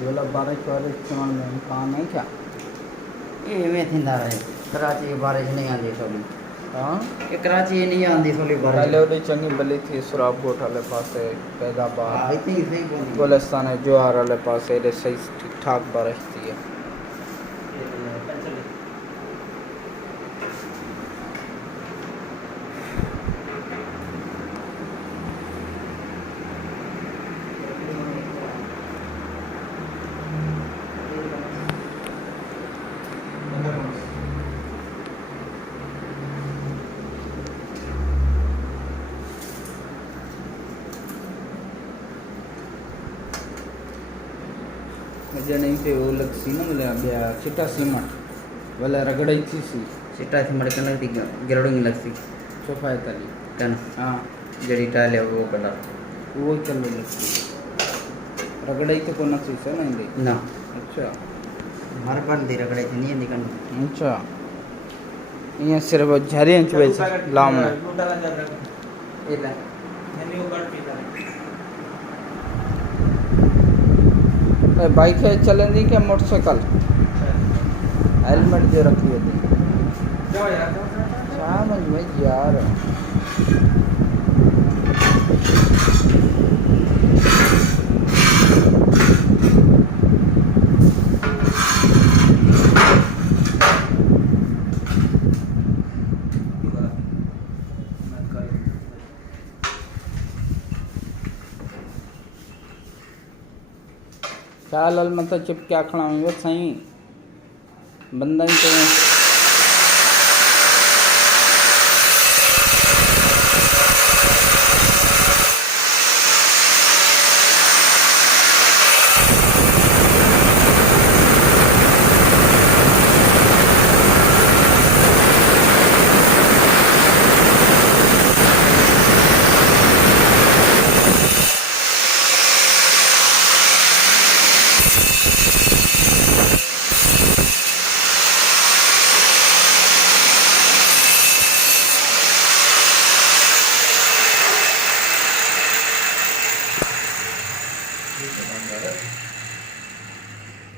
बोला बारिश वारिश इस्तेमाल में काम है क्या? ये में थींदा रहे कराची बारिश नहीं आती थोड़ी हाँ ये कराची नहीं आती थोड़ी पहले बारिश उड़ी चंगी भली थी सुराब गोठ वाले पासे पैदाबाद हाँ इतनी सही बोली गुलिस्तान ज्वार वाले पासे एडे सही ठीक ठाक बारिश थी है। मुझे नहीं थे वो लग सी ना मुझे अब चिट्टा सीमट वाला रगड़ई थी सी सिटा थी मड़कन लगती गिरड़ों लगती सफाई तली कन हाँ जड़ी टाइल है वो कलर वो चल लगती रगड़ई तो को नक्सी से नहीं दे ना अच्छा हर बन दी रगड़े थी नहीं निकल अच्छा ये सिर्फ झरे इंच वैसे लाम में बाइक है चलेंगी क्या मोटरसाइकिल हेलमेट जो रखी होती समझ में यार चाल मत चिप क्या खड़ा सही बंदा ही तो